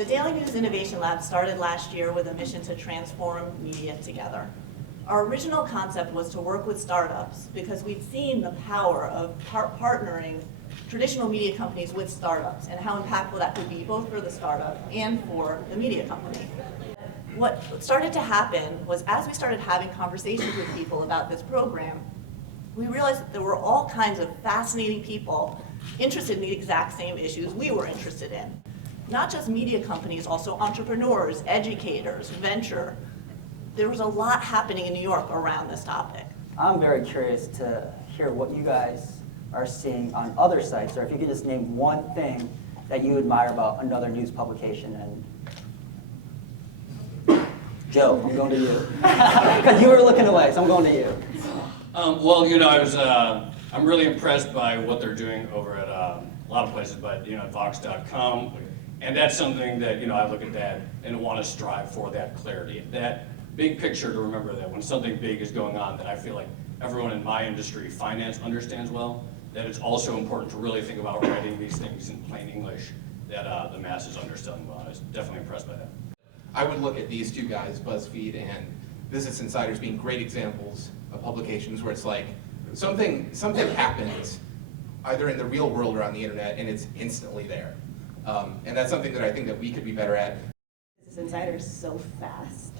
The Daily News Innovation Lab started last year with a mission to transform media together. Our original concept was to work with startups because we'd seen the power of partnering traditional media companies with startups and how impactful that could be both for the startup and for the media company. What started to happen was as we started having conversations with people about this program, we realized that there were all kinds of fascinating people interested in the exact same issues we were interested in. Not just media companies, also entrepreneurs, educators, venture. There was a lot happening in New York around this topic. I'm very curious to hear what you guys are seeing on other sites, or if you could just name one thing that you admire about another news publication. And Joe, I'm going to you. Because you were looking away, so I'm going to you. Well, I'm really impressed by what they're doing over at a lot of places, but at Vox.com. And that's something that, I look at that and want to strive for that clarity. That big picture, to remember that when something big is going on that I feel like everyone in my industry, finance, understands well, that it's also important to really think about writing these things in plain English that the masses understand well. I was definitely impressed by that. I would look at these two guys, BuzzFeed and Business Insiders, being great examples of publications where it's like something happens either in the real world or on the internet and it's instantly there. And that's something that I think that we could be better at. Business Insider is so fast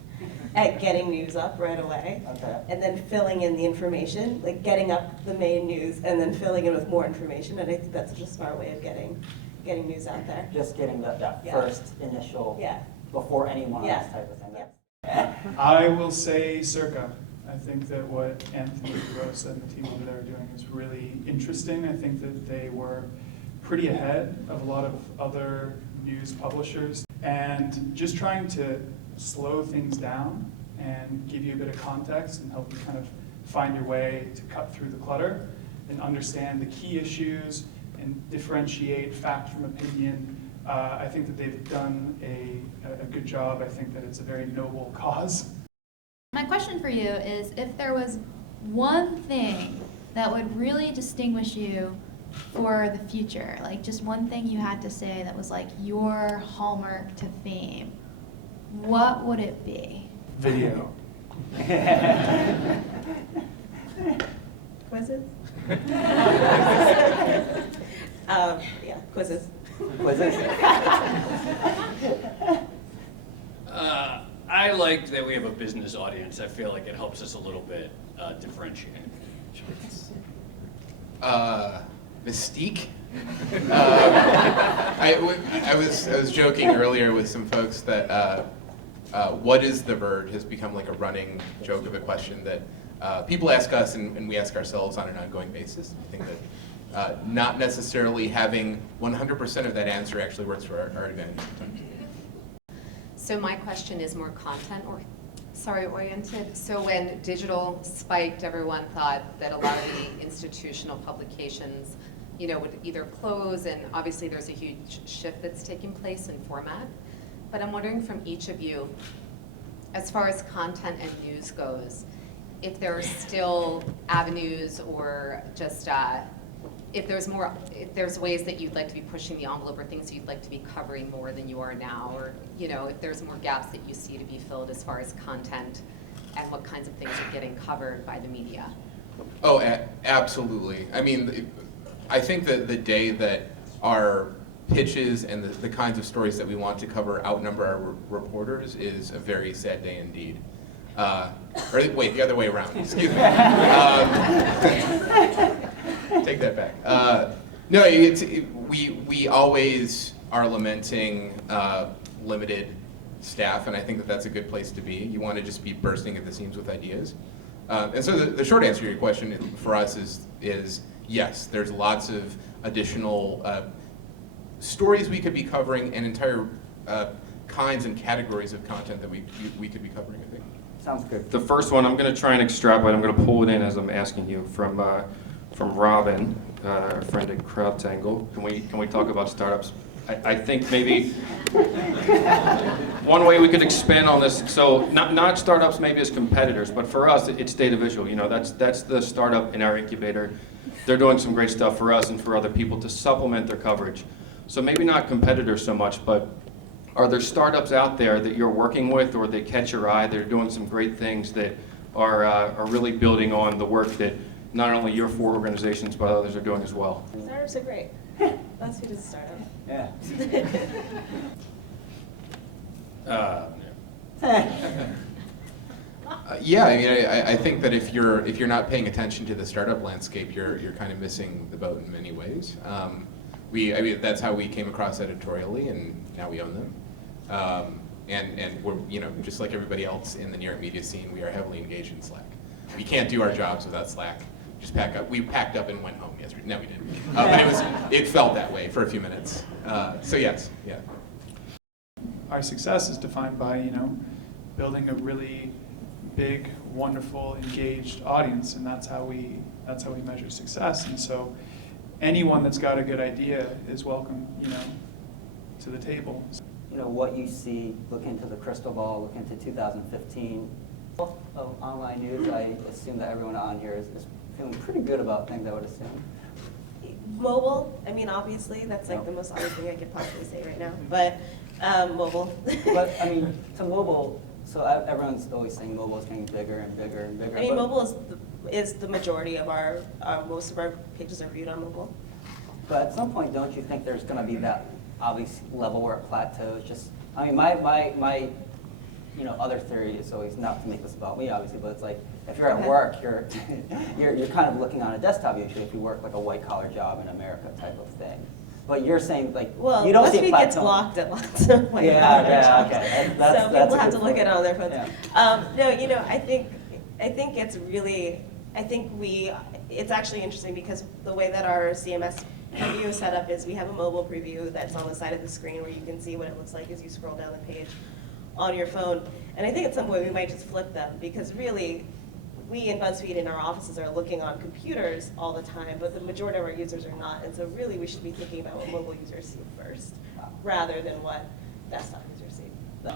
at getting news up right away, and then filling in the information, like getting up the main news and then filling in with more information. And I think that's just a smart way of getting news out there. Just getting that first initial, before anyone else type of thing. I will say Circa. I think that what Anthony Gross and the team over there are doing is really interesting. I think that they were pretty ahead of a lot of other news publishers, and just trying to slow things down and give you a bit of context and help you kind of find your way to cut through the clutter and understand the key issues and differentiate fact from opinion. I think that they've done a good job. I think that it's a very noble cause. My question for you is, if there was one thing that would really distinguish you for the future, like just one thing you had to say that was like your hallmark to fame, what would it be? Video. Quizzes? Quizzes. Quizzes? I like that we have a business audience. I feel like it helps us a little bit differentiate. Mystique. I was joking earlier with some folks that what is the Verge has become like a running joke of a question that people ask us and we ask ourselves on an ongoing basis. I think that not necessarily having 100% of that answer actually works for our advantage. So my question is more oriented. So when digital spiked, everyone thought that a lot of the institutional publications, would either close, and obviously there's a huge shift that's taking place in format. But I'm wondering from each of you, as far as content and news goes, if there are still avenues or just if there's ways that you'd like to be pushing the envelope or things you'd like to be covering more than you are now, or if there's more gaps that you see to be filled as far as content and what kinds of things are getting covered by the media. Oh, absolutely. I mean, I think that the day that our pitches and the kinds of stories that we want to cover outnumber our reporters is a very sad day indeed. Or wait, the other way around, excuse me. Take that back. No, we always are lamenting limited staff, and I think that that's a good place to be. You want to just be bursting at the seams with ideas. And so the short answer to your question for us is yes, there's lots of additional stories we could be covering and entire kinds and categories of content that we could be covering, I think. Sounds good. The first one, I'm going to try and extrapolate. I'm going to pull it in as I'm asking you from Robin, our friend at CrowdTangle. Can we talk about startups? I think maybe one way we could expand on this. So not startups maybe as competitors, but for us it's data visual. That's the startup in our incubator. They're doing some great stuff for us and for other people to supplement their coverage. So maybe not competitors so much, but are there startups out there that you're working with or that catch your eye, that are doing some great things that are really building on the work that not only your 4 organizations but others are doing as well? Startups are great. BuzzFeed is a startup. Yeah. Yeah, I mean, I think that if you're not paying attention to the startup landscape, you're kind of missing the boat in many ways. I mean, that's how we came across editorially, and now we own them. And we're, just like everybody else in the New York media scene, we are heavily engaged in Slack. We can't do our jobs without Slack. Just pack up. We packed up and went home yesterday. No, we didn't. But it felt that way for a few minutes. So yes, yeah. Our success is defined by, building a really big, wonderful, engaged audience, and that's how we measure success. And so anyone that's got a good idea is welcome, to the table. What you see, look into the crystal ball, look into 2015. Of online news, I assume that everyone on here is feeling pretty good about things, I would assume. Mobile, I mean, obviously, that's like the most obvious thing I could possibly say right now, but mobile. But, I mean, to mobile, so everyone's always saying mobile is getting bigger and bigger and bigger. I mean, but- mobile is the majority of most of our pages are viewed on mobile. But at some point, don't you think there's going to be that obvious level where it plateaus? I mean, my other theory is always not to make this about me, obviously, but it's like if you're at work, you're kind of looking on a desktop usually if you work like a white collar job in America type of thing. But you're saying like Well, you don't see BuzzFeed it gets plateauing. blocked at lots of white Yeah, collar yeah, jobs. okay. So people have to look at at it on their phones. Yeah. No, I think it's really, it's actually interesting because the way that our CMS preview is set up is we have a mobile preview that's on the side of the screen where you can see what it looks like as you scroll down the page on your phone. And I think at some point we might just flip them because really, we in BuzzFeed in our offices are looking on computers all the time, but the majority of our users are not. And so really we should be thinking about what mobile users see first rather than what desktop users see.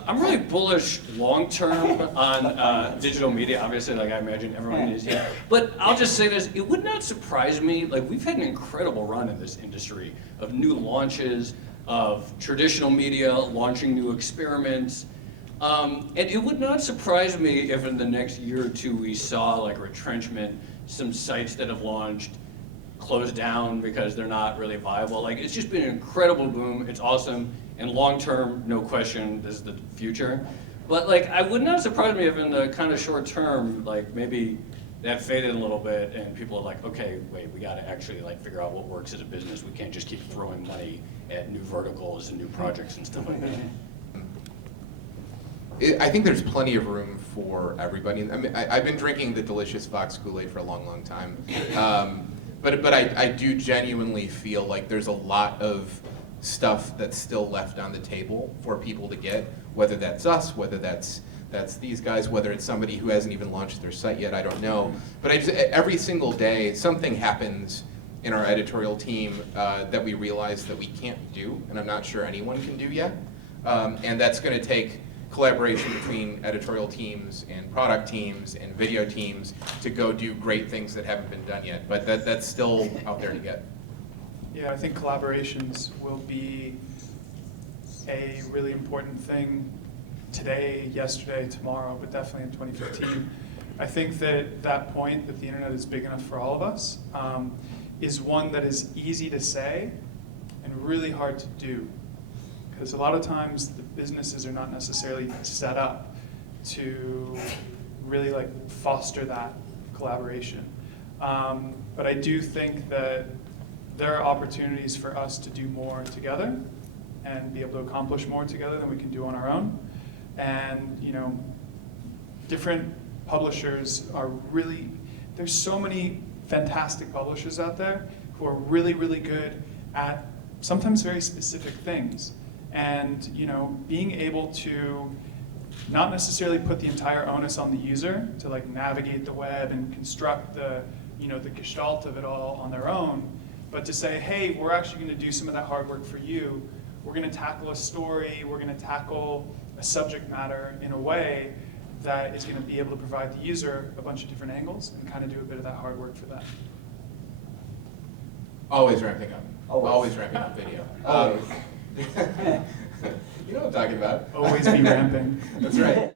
I'm really bullish long-term on digital media, obviously, like I imagine everyone is here. But I'll just say this, it would not surprise me, like we've had an incredible run in this industry of new launches, of traditional media launching new experiments. And it would not surprise me if in the next year or two we saw like retrenchment, some sites that have launched close down because they're not really viable. Like it's just been an incredible boom, it's awesome. And long term, no question, this is the future. But like, I would not surprise me if in the kind of short term, like maybe that faded a little bit and people are like, okay, wait, we gotta actually like figure out what works as a business. We can't just keep throwing money at new verticals and new projects and stuff like that. I think there's plenty of room for everybody. I mean, I've been drinking the delicious Fox Kool-Aid for a long, long time. But I do genuinely feel like there's a lot of stuff that's still left on the table for people to get, whether that's us, whether that's these guys, whether it's somebody who hasn't even launched their site yet, I don't know. But every single day, something happens in our editorial team that we realize that we can't do, and I'm not sure anyone can do yet. And that's going to take collaboration between editorial teams and product teams and video teams to go do great things that haven't been done yet. But that's still out there to get. Yeah, I think collaborations will be a really important thing today, yesterday, tomorrow, but definitely in 2015. I think that point that the internet is big enough for all of us is one that is easy to say and really hard to do. Because a lot of times the businesses are not necessarily set up to really like foster that collaboration. But I do think that there are opportunities for us to do more together and be able to accomplish more together than we can do on our own. And different publishers are really, there's so many fantastic publishers out there who are really, really good at sometimes very specific things. And being able to not necessarily put the entire onus on the user to like navigate the web and construct the the gestalt of it all on their own, but to say, hey, we're actually going to do some of that hard work for you. We're going to tackle a story. We're going to tackle a subject matter in a way that is going to be able to provide the user a bunch of different angles and kind of do a bit of that hard work for them. Always ramping up. Always. Always ramping up video. You know what I'm talking about. Always be ramping. That's right.